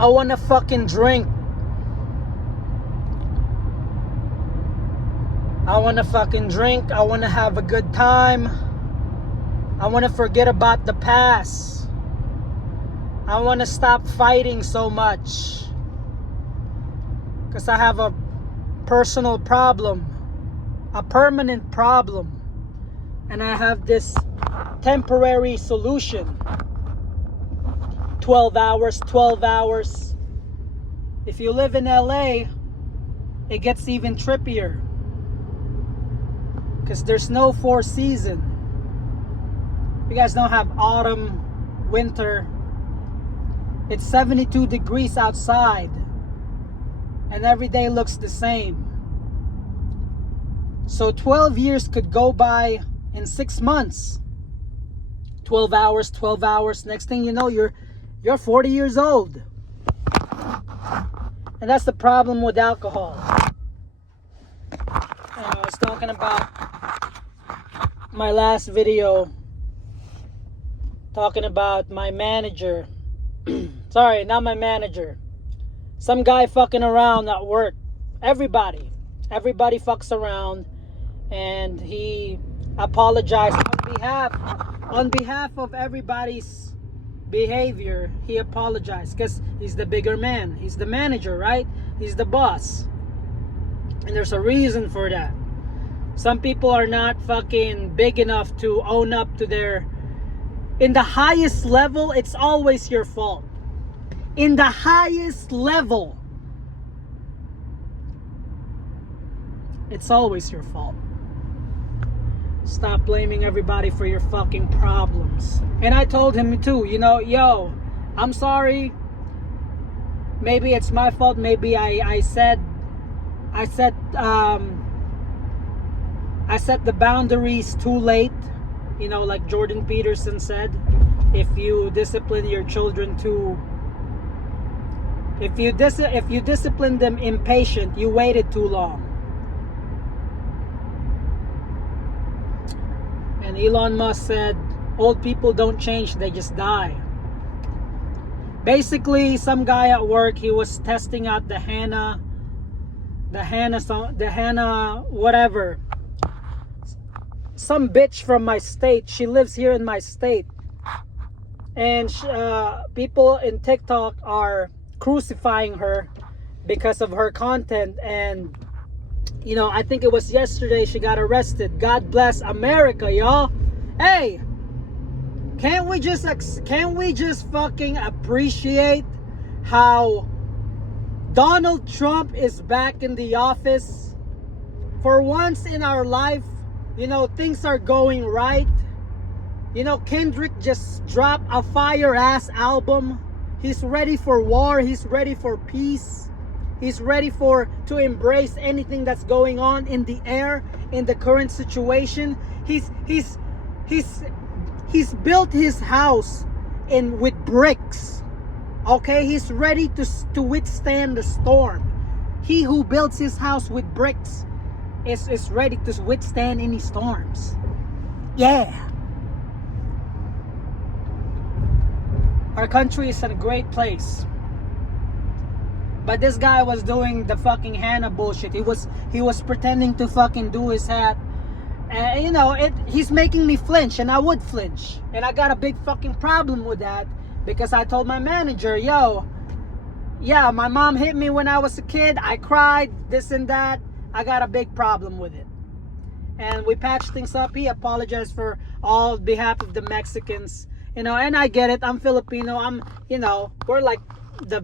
I wanna fucking drink. I wanna fucking drink. I wanna have a good time. I wanna forget about the past. I wanna stop fighting so much. Because I have a personal problem. A permanent problem. And I have this temporary solution. 12 hours, 12 hours. If you live in LA, it gets even trippier. Because there's no four season. You guys don't have autumn, winter. It's 72 degrees outside. And every day looks the same. So 12 years could go by in 6 months. 12 hours, 12 hours. Next thing you know, you're 40 years old. And that's the problem with alcohol. I was talking about my last video, talking about my manager. Sorry, not my manager. Some guy fucking around at work. Everybody fucks around, and he apologized on behalf of everybody's behavior. He apologized because he's the bigger man. He's the manager, right? He's the boss. And there's a reason for that. Some people are not fucking big enough to own up to their... In the highest level, it's always your fault. In the highest level, it's always your fault. Stop blaming everybody for your fucking problems. And I told him too, yo, I'm sorry. Maybe it's my fault. Maybe I set the boundaries too late. Like Jordan Peterson said, if you discipline your children if you discipline them impatient, you waited too long. And Elon Musk said, old people don't change, they just die. Basically, some guy at work, he was testing out the Hannah whatever. Some bitch from my state. She lives here in my state. And people in TikTok are crucifying her because of her content. And I think it was yesterday she got arrested. God bless America, y'all. Hey, can't we just fucking appreciate how Donald Trump is back in the office? For once in our life, things are going right. Kendrick just dropped a fire ass album. He's ready for war. He's ready for peace. He's ready to embrace anything that's going on in the air in the current situation. He's built his house with bricks. Okay, he's ready to withstand the storm. He who builds his house with bricks is ready to withstand any storms. Yeah. Our country is in a great place. But this guy was doing the fucking Hannah bullshit. He was pretending to fucking do his hat. And he's making me flinch, and I would flinch. And I got a big fucking problem with that, because I told my manager, yo, yeah, my mom hit me when I was a kid. I cried, this and that. I got a big problem with it. And we patched things up. He apologized for all behalf of the Mexicans. And I get it. I'm Filipino. We're like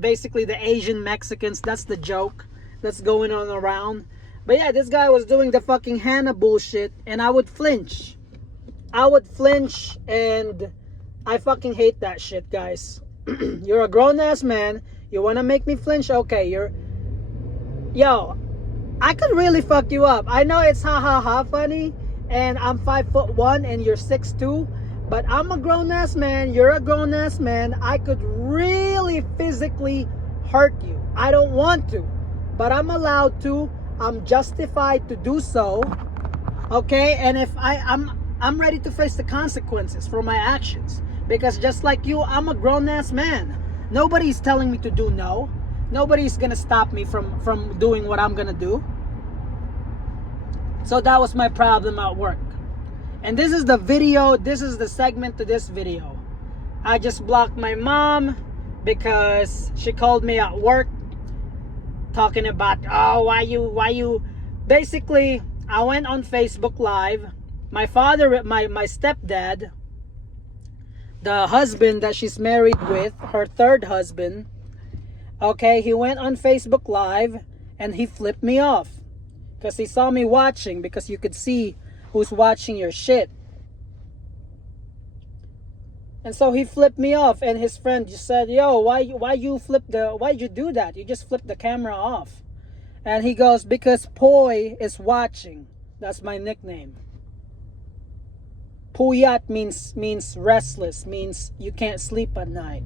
basically the Asian Mexicans. That's the joke that's going on around. But yeah, this guy was doing the fucking Hannah bullshit, and I would flinch. And I fucking hate that shit, guys. You're a grown-ass man. You want to make me flinch? Okay, Yo, I could really fuck you up. I know it's ha funny, and I'm 5'1" and you're 6'2", but I'm a grown-ass man. You're a grown-ass man. I could really physically hurt you. I don't want to, but I'm allowed to. I'm justified to do so. Okay, and if I'm ready to face the consequences for my actions, because just like you, I'm a grown-ass man. Nobody's telling me to do no. Nobody's gonna stop me from doing what I'm gonna do. So that was my problem at work. And this is the video, this is the segment to this video. I just blocked my mom because she called me at work talking about, oh, why you basically, I went on Facebook Live. My father, my stepdad, the husband that she's married with, her third husband, okay, he went on Facebook Live and he flipped me off because he saw me watching, because you could see who's watching your shit. And so he flipped me off, and his friend just said, yo, why'd you do that? You just flipped the camera off. And he goes, because Poi is watching. That's my nickname. Puyat means restless, means you can't sleep at night.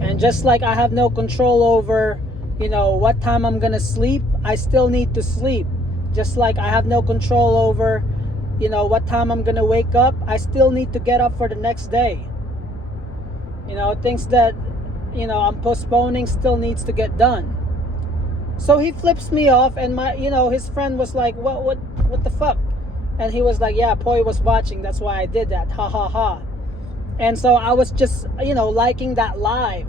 And just like I have no control over, what time I'm gonna sleep, I still need to sleep. Just like I have no control over, what time I'm gonna wake up, I still need to get up for the next day. Things that, I'm postponing still needs to get done. So he flips me off, and his friend was like, what the fuck? And he was like, yeah, Poi was watching, that's why I did that, ha ha ha. And so I was just, liking that live.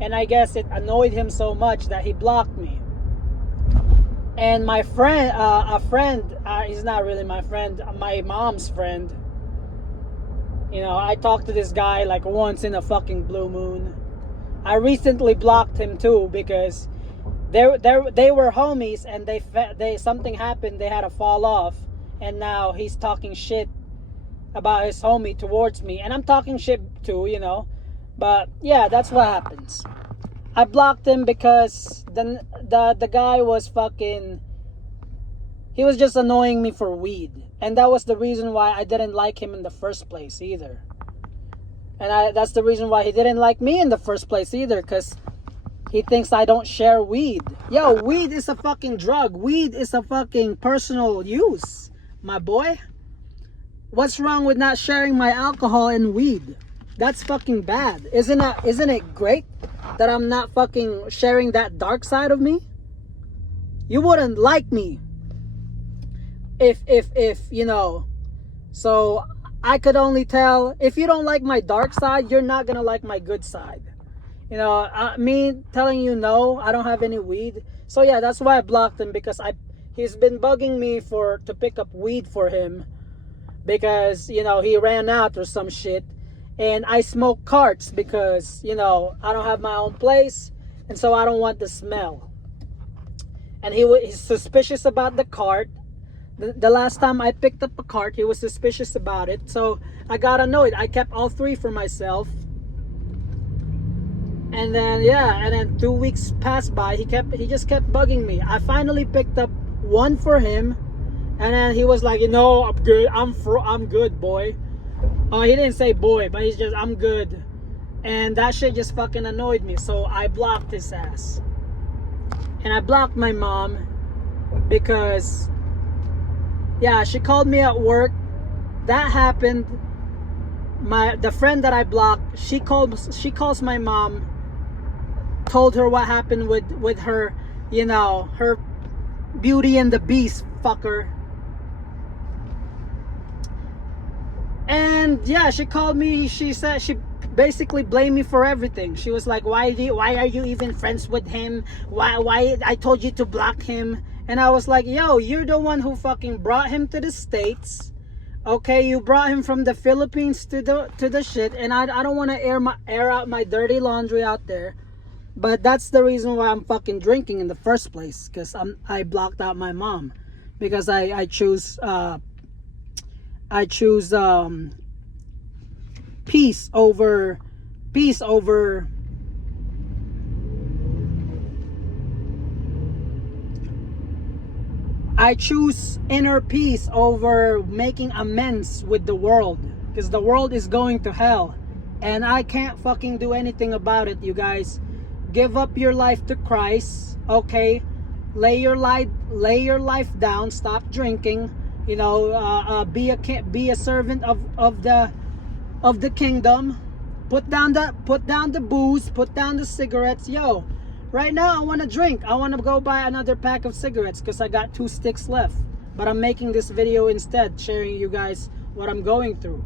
And I guess it annoyed him so much that he blocked me. And my friend, he's not really my friend, my mom's friend. I talked to this guy like once in a fucking blue moon. I recently blocked him too because they were homies, and they something happened, they had to fall off, and now he's talking shit about his homie towards me, and I'm talking shit too, But yeah, that's what happens. I blocked him because the guy was he was just annoying me for weed. And that was the reason why I didn't like him in the first place either. And that's the reason why he didn't like me in the first place either, because he thinks I don't share weed. Yo, weed is a fucking drug. Weed is a fucking personal use, my boy. What's wrong with not sharing my alcohol and weed? That's fucking bad. Isn't it great that I'm not fucking sharing that dark side of me? You wouldn't like me if so I could only tell, if you don't like my dark side, you're not gonna like my good side. Me telling you no, I don't have any weed. So yeah, that's why I blocked him, because he's been bugging me to pick up weed for him, because he ran out or some shit. And I smoke carts because, I don't have my own place, and so I don't want the smell. And he's suspicious about the cart. The last time I picked up a cart, he was suspicious about it. So I got annoyed. I kept all three for myself. And then 2 weeks passed by. He just kept bugging me. I finally picked up one for him, and then he was like, I'm good. I'm good, boy. Oh, he didn't say boy, but he's just, I'm good. And that shit just fucking annoyed me. So I blocked his ass. And I blocked my mom because, yeah, she called me at work. That happened. The friend that I blocked, she calls my mom, told her what happened with her, her Beauty and the Beast fucker. And yeah, she called me. She said, she basically blamed me for everything. She was like, why are you even friends with him? Why I told you to block him? And I was like, yo, you're the one who fucking brought him to the States. Okay, you brought him from the Philippines to the shit, and I don't want to air out my dirty laundry out there. But that's the reason why I'm fucking drinking in the first place, because I blocked out my mom, because I choose peace over I choose inner peace over making amends with the world, because the world is going to hell and I can't fucking do anything about it. You guys, give up your life to Christ, okay? Lay your life down, stop drinking, be a servant of the kingdom, put down the booze, put down the cigarettes. Yo, right now I want to drink. I want to go buy another pack of cigarettes because I got 2 sticks left. But I'm making this video instead, sharing you guys what I'm going through.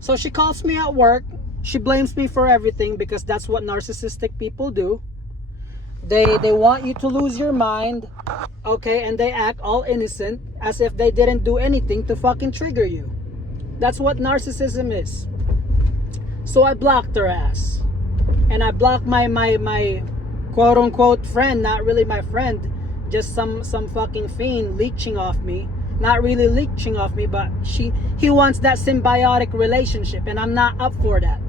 So she calls me at work. She blames me for everything because that's what narcissistic people do. They want you to lose your mind, okay, and they act all innocent as if they didn't do anything to fucking trigger you. That's what narcissism is. So I blocked her ass. And I blocked my quote unquote friend, not really my friend, just some fucking fiend leeching off me. Not really leeching off me, but he wants that symbiotic relationship, and I'm not up for that.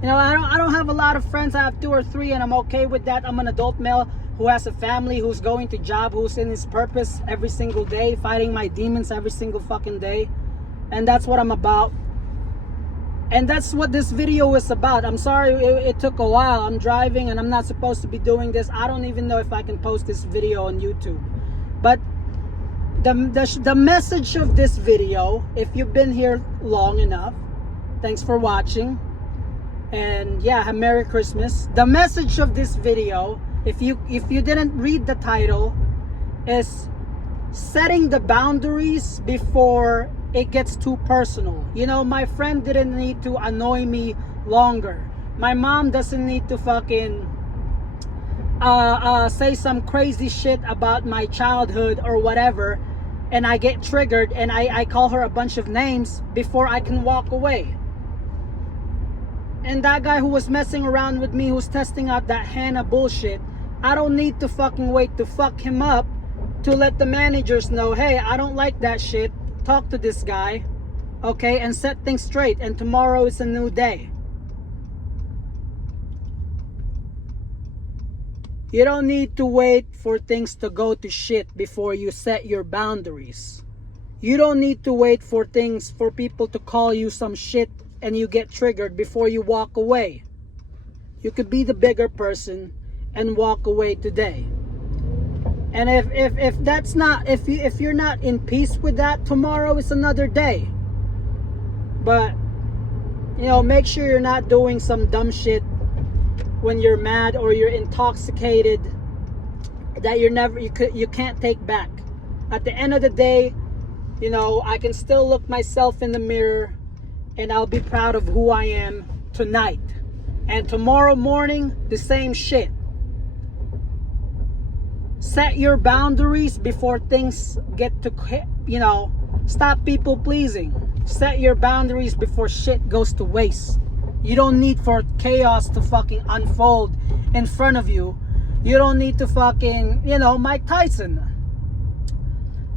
You know, I don't have a lot of friends. I have 2 or 3, and I'm okay with that. I'm an adult male who has a family, who's going to job, who's in his purpose every single day, fighting my demons every single fucking day. And that's what I'm about. And that's what this video is about. I'm sorry it took a while. I'm driving and I'm not supposed to be doing this. I don't even know if I can post this video on YouTube. But the message of this video, if you've been here long enough, thanks for watching. And yeah, Merry Christmas. The message of this video, if you didn't read the title, is setting the boundaries before it gets too personal. You know, my friend didn't need to annoy me longer. My mom doesn't need to fucking say some crazy shit about my childhood or whatever, and I get triggered and I call her a bunch of names before I can walk away. And that guy who was messing around with me, who's testing out that Hannah bullshit, I don't need to fucking wait to fuck him up to let the managers know, hey, I don't like that shit. Talk to this guy, okay, and set things straight. And tomorrow is a new day. You don't need to wait for things to go to shit before you set your boundaries. You don't need to wait for people to call you some shit and you get triggered before you walk away. You could be the bigger person and walk away today. And if that's not, if you're not in peace with that, tomorrow is another day. But you know, make sure you're not doing some dumb shit when you're mad or you're intoxicated that you can't take back. At the end of the day, you know, I can still look myself in the mirror and I'll be proud of who I am tonight. And tomorrow morning, the same shit. Set your boundaries before things get to, you know, stop people pleasing. Set your boundaries before shit goes to waste. You don't need for chaos to fucking unfold in front of you. You don't need to fucking, you know, Mike Tyson.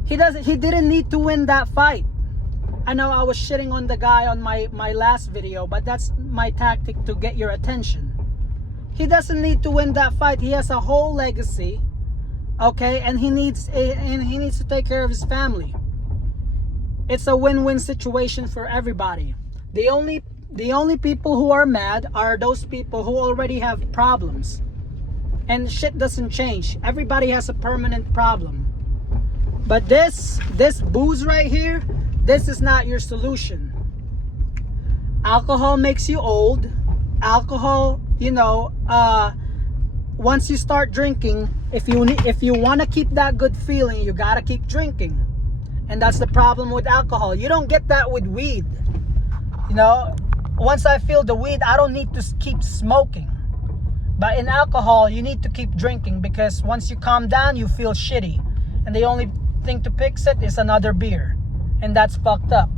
He didn't need to win that fight. I know I was shitting on the guy on my last video, but that's my tactic to get your attention. He doesn't need to win that fight. He has a whole legacy, okay, and he needs to take care of his family. It's a win-win situation for everybody. The only people who are mad are those people who already have problems. And shit doesn't change. Everybody has a permanent problem. But this booze right here, this is not your solution. Alcohol makes you old. Alcohol, you know, once you start drinking, if you want to keep that good feeling, you got to keep drinking. And that's the problem with alcohol. You don't get that with weed. You know, once I feel the weed, I don't need to keep smoking. But in alcohol, you need to keep drinking because once you calm down, you feel shitty. And the only thing to fix it is another beer. And that's fucked up.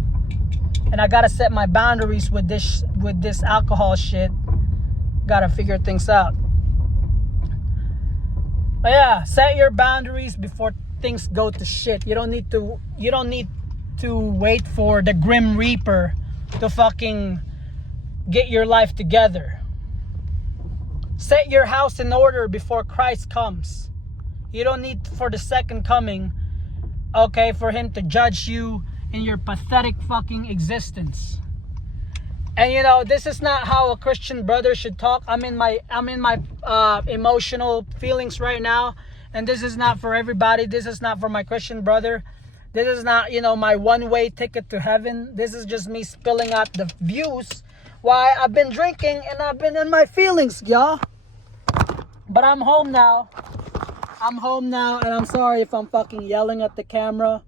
And I gotta set my boundaries with this alcohol shit. Gotta figure things out. But yeah, set your boundaries before things go to shit. You don't need to wait for the Grim Reaper to fucking get your life together. Set your house in order before Christ comes. You don't need for the second coming, okay, for him to judge you in your pathetic fucking existence. And you know, this is not how a Christian brother should talk. I'm in my emotional feelings right now, and this is not for everybody. This is not for my Christian brother. This is not, you know, my one-way ticket to heaven. This is just me spilling out the views why I've been drinking and I've been in my feelings, y'all. But I'm home now. I'm home now, and I'm sorry if I'm fucking yelling at the camera.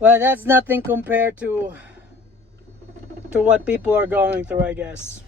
But that's nothing compared to what people are going through, I guess.